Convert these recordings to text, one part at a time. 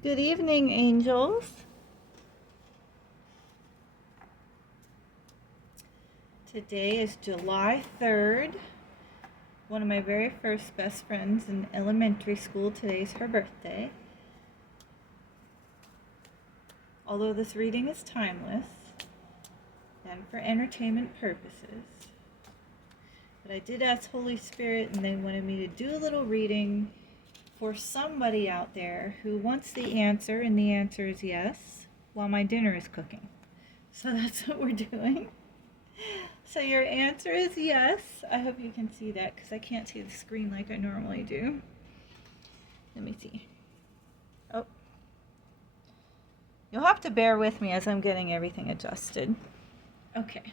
Good evening, angels. Today is July 3rd. One of my very first best friends in elementary school. Today's her birthday. Although this reading is timeless and for entertainment purposes. But I did ask Holy Spirit, and they wanted me to do a little reading for somebody out there who wants the answer, and the answer is yes, while my dinner is cooking. So that's what we're doing. So your answer is yes. I hope you can see that because I can't see the screen like I normally do. Let me see. Oh. You'll have to bear with me as I'm getting everything adjusted. Okay.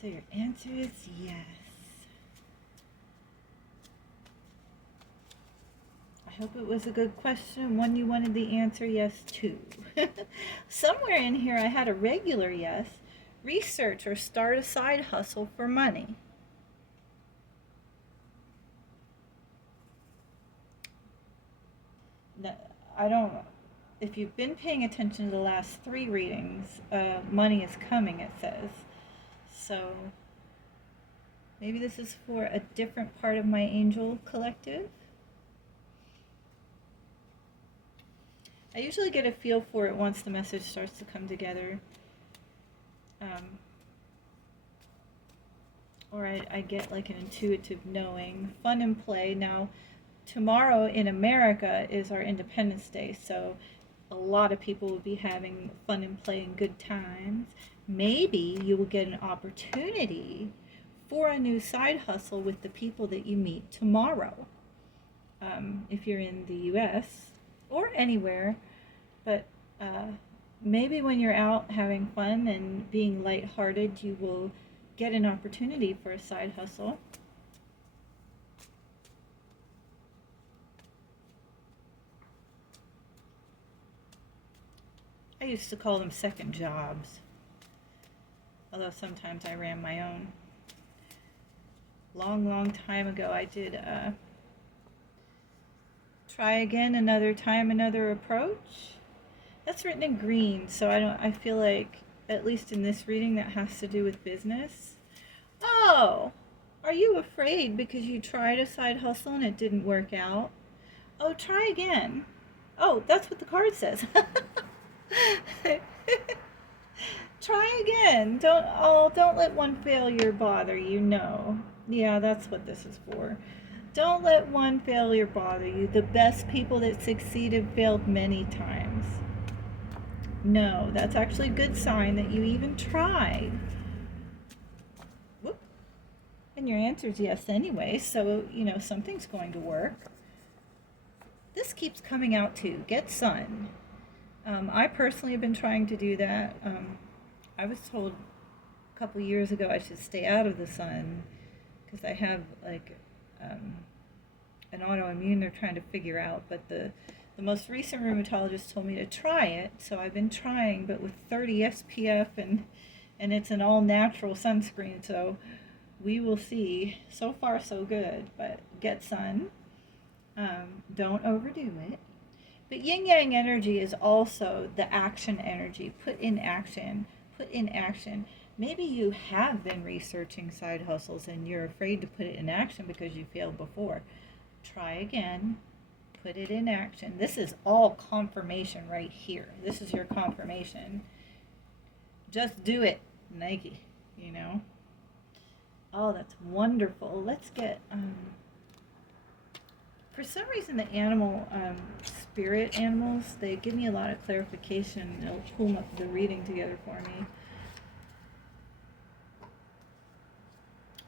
So your answer is yes. I hope it was a good question, one you wanted the answer yes to. Somewhere in here I had a regular yes. Research or start a side hustle for money. I don't, if you've been paying attention to the last 3 readings, money is coming, it says. So maybe this is for a different part of my angel collective. I usually get a feel for it once the message starts to come together. Or I get like an intuitive knowing. Fun and play. Now, tomorrow in America is our Independence Day, so a lot of people will be having fun and play and good times. Maybe you will get an opportunity for a new side hustle with the people that you meet tomorrow. If you're in the US or anywhere, but maybe when you're out having fun and being lighthearted, you will get an opportunity for a side hustle. I used to call them second jobs, although sometimes I ran my own. Long time ago I did try again, another time, another approach. That's written in green, so I feel like, at least in this reading, that has to do with business. Oh, are you afraid because you tried a side hustle and it didn't work out? Oh, try again. Oh, that's what the card says. Try again. Don't let one failure bother you. No. Yeah, that's what this is for. Don't let one failure bother you. The best people that succeeded failed many times. No, that's actually a good sign that you even tried. Whoop. And your answer is yes anyway, so, something's going to work. This keeps coming out too. Get sun. I personally have been trying to do that. I was told a couple years ago I should stay out of the sun because I have an autoimmune they're trying to figure out. But the most recent rheumatologist told me to try it, so I've been trying, but with 30 SPF and it's an all natural sunscreen, so we will see. So far so good, but get sun. Don't overdo it. But yin yang energy is also the action energy. Put in action. Put in action. Maybe you have been researching side hustles and you're afraid to put it in action because you failed before. Try again. Put it in action. This is all confirmation right here. This is your confirmation. Just do it, Nike, Oh, that's wonderful. Let's get for some reason the animal spirit animals, they give me a lot of clarification. They'll pull up the reading together for me.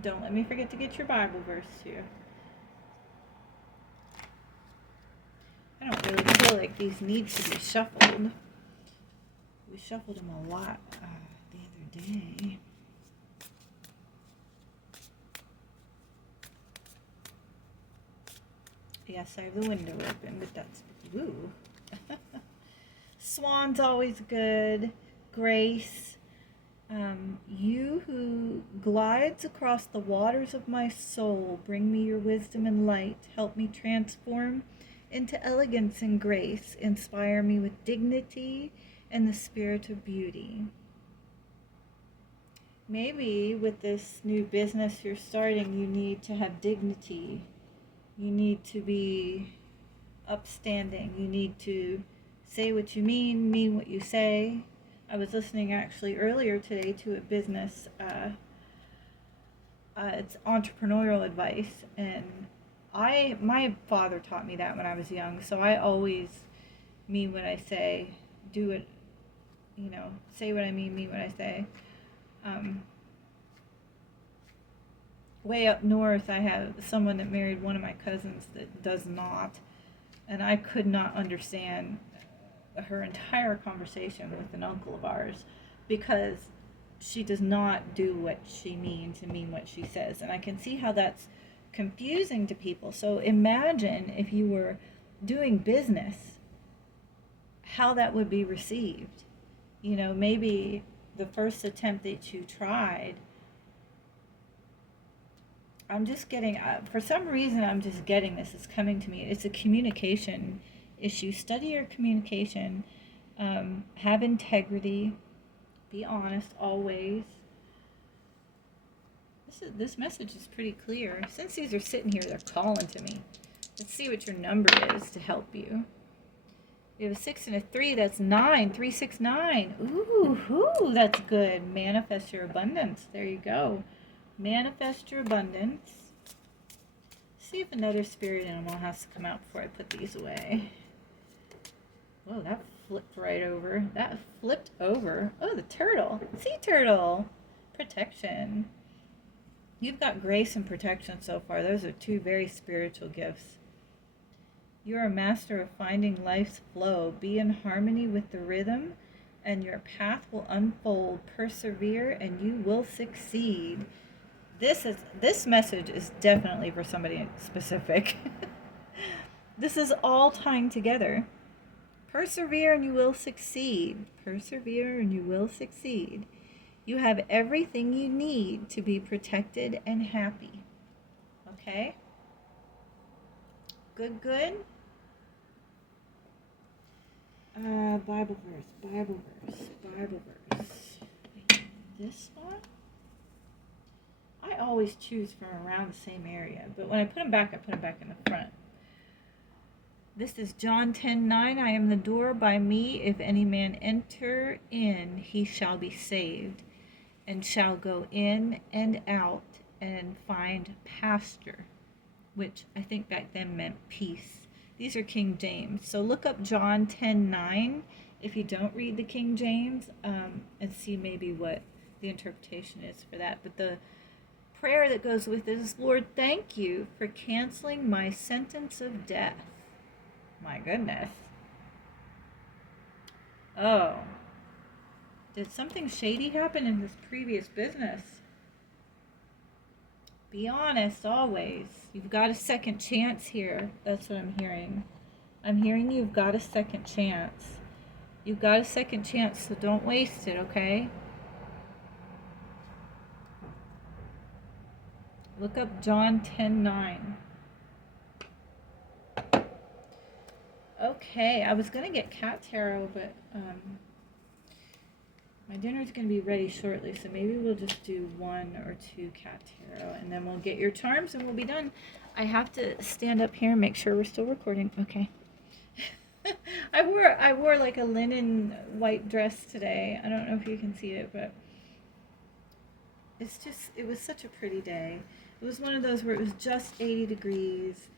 Don't let me forget to get your Bible verse too. I don't really feel like these need to be shuffled. We shuffled them a lot the other day. Yes, I have the window open, but that's blue. Swan's always good. Grace. You who glides across the waters of my soul, bring me your wisdom and light. Help me transform into elegance and grace. Inspire me with dignity and the spirit of beauty. Maybe with this new business you're starting, you need to have dignity. You need to be upstanding. You need to say what you mean what you say. I was listening actually earlier today to a business, it's entrepreneurial advice, and my father taught me that when I was young, so I always mean what I say, do it, say what I mean what I say. Way up north, I have someone that married one of my cousins that does not, and I could not understand her entire conversation with an uncle of ours because she does not do what she means and mean what she says. And I can see how that's confusing to people. So imagine if you were doing business, how that would be received. Maybe the first attempt that you tried, I'm just getting, for some reason, I'm just getting this. It's coming to me. It's a communication issue. Study your communication. Have integrity. Be honest always. This message is pretty clear. Since these are sitting here, they're calling to me. Let's see what your number is to help you. We have a 6 and a 3. That's 9. 369. Ooh, that's good. Manifest your abundance. There you go. Manifest your abundance. See if another spirit animal has to come out before I put these away. Whoa, that flipped right over. That flipped over. Oh, the turtle. Sea turtle. Protection. You've got grace and protection so far. Those are two very spiritual gifts. You're a master of finding life's flow. Be in harmony with the rhythm, and your path will unfold. Persevere, and you will succeed. This message is definitely for somebody specific. This is all tying together. Persevere and you will succeed. Persevere and you will succeed. You have everything you need to be protected and happy. Okay? Good. Bible verse. This one? I always choose from around the same area, but when I put them back in the front. This is John 10:9. I am the door. By me, if any man enter in, he shall be saved, and shall go in and out and find pasture, which I think back then meant peace. These are King James. So look up John 10:9 if you don't read the King James, and see maybe what the interpretation is for that. But the prayer that goes with it is, Lord, thank you for canceling my sentence of death. My goodness. Oh. Did something shady happen in this previous business? Be honest always. You've got a second chance here. That's what I'm hearing. I'm hearing you've got a second chance. You've got a second chance, so don't waste it, okay? Look up John 10:9. Okay, I was going to get cat tarot, but my dinner's going to be ready shortly, so maybe we'll just do 1 or 2 cat tarot, and then we'll get your charms, and we'll be done. I have to stand up here and make sure we're still recording. Okay. I wore like a linen white dress today. I don't know if you can see it, but it was such a pretty day. It was one of those where it was just 80 degrees,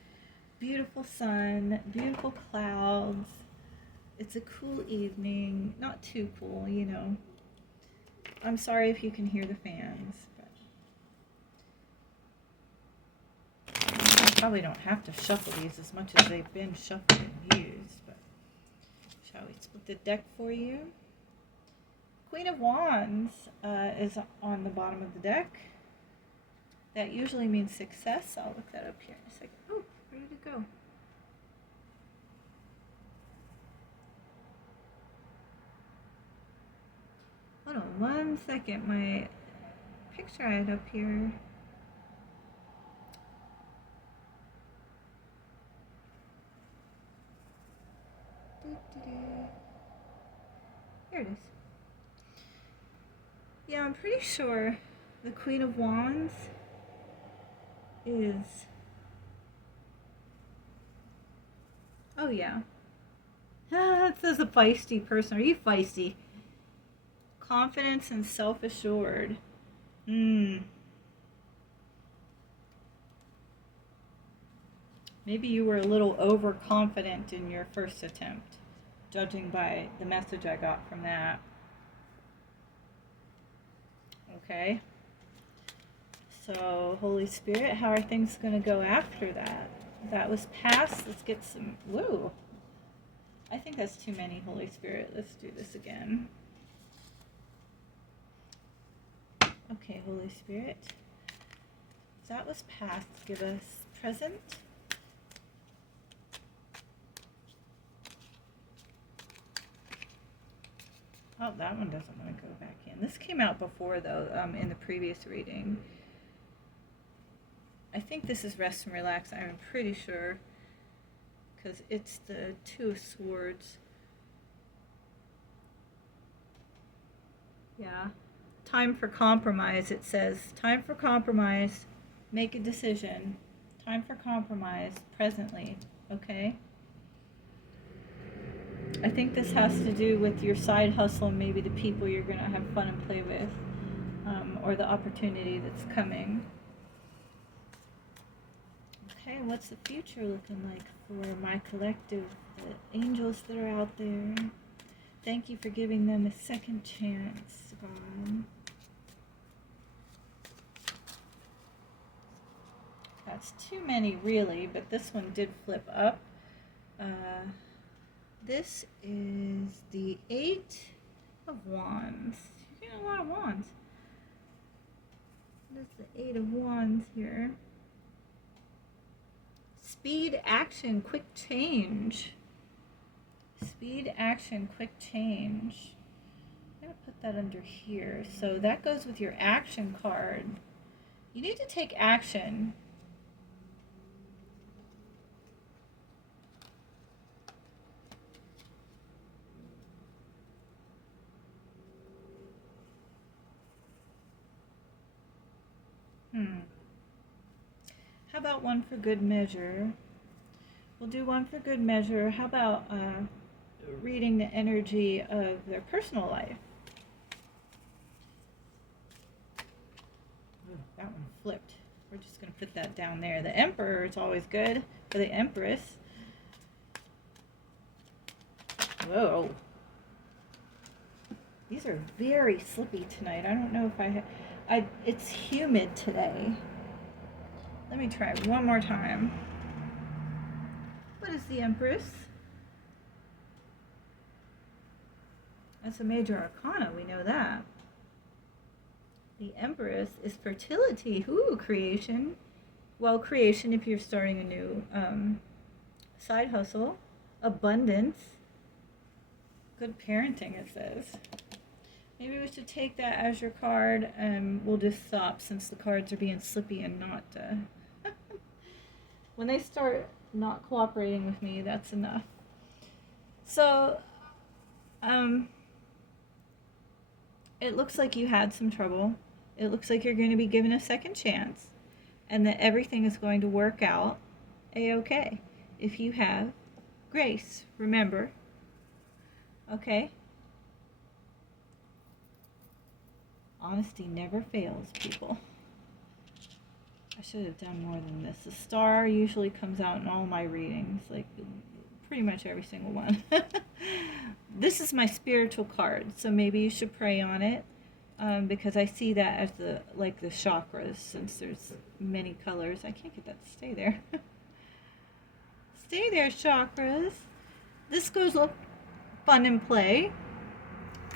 beautiful sun, beautiful clouds. It's a cool evening, not too cool, I'm sorry if you can hear the fans, but I probably don't have to shuffle these as much as they've been shuffled and used, but shall we split the deck for you? Queen of Wands is on the bottom of the deck. That usually means success. I'll look that up here in a second. Oh, where did it go? Hold on 1 second. My picture I had up here. Here it is. Yeah, I'm pretty sure the Queen of Wands is... Oh, yeah. It says a feisty person. Are you feisty? Confidence and self-assured. Maybe you were a little overconfident in your first attempt, judging by the message I got from that. Okay. So, Holy Spirit, how are things going to go after that? That was past. Let's get some... Woo! I think that's too many, Holy Spirit. Let's do this again. Okay, Holy Spirit. That was past. Give us present. Oh, that one doesn't want to go back in. This came out before, though, in the previous reading. I think this is rest and relax. I'm pretty sure. Because it's the Two of Swords. Yeah. Time for compromise, it says. Time for compromise. Make a decision. Time for compromise. Presently. Okay? I think this has to do with your side hustle and maybe the people you're going to have fun and play with. Or the opportunity that's coming. Okay, what's the future looking like for my collective, the angels that are out there? Thank you for giving them a second chance, God. That's too many, really, but this one did flip up. This is the Eight of Wands. You're getting a lot of wands. This is the Eight of Wands here. Speed, action, quick change. Speed, action, quick change. I'm going to put that under here. So that goes with your action card. You need to take action. How about one for good measure? We'll do one for good measure. How about reading the energy of their personal life? Ooh, that one flipped. We're just going to put that down there. The Emperor is always good for the Empress. Whoa. These are very slippy tonight. I don't know if it's humid today. Let me try one more time. What is the Empress? That's a major arcana, we know that. The Empress is fertility. Ooh, creation. Well, creation if you're starting a new side hustle. Abundance. Good parenting, it says. Maybe we should take that as your card, and we'll just stop since the cards are being slippy and not... when they start not cooperating with me, that's enough. So, it looks like you had some trouble. It looks like you're going to be given a second chance, and that everything is going to work out a-okay. If you have grace, remember. Okay? Honesty never fails, people. I should have done more than this. The star usually comes out in all my readings, like pretty much every single one. This is my spiritual card, so maybe you should pray on it, because I see that as the chakras, since there's many colors. I can't get that to stay there. Stay there, chakras. This goes with fun and play.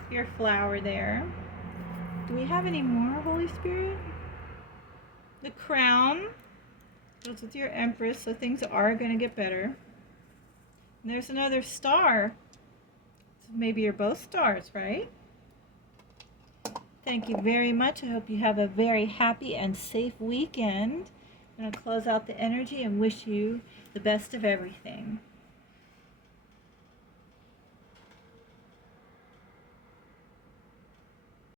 Your flower there. Do we have any more, Holy Spirit? The crown goes with your Empress, so things are going to get better. And there's another star. So maybe you're both stars, right? Thank you very much. I hope you have a very happy and safe weekend. I'm going to close out the energy and wish you the best of everything.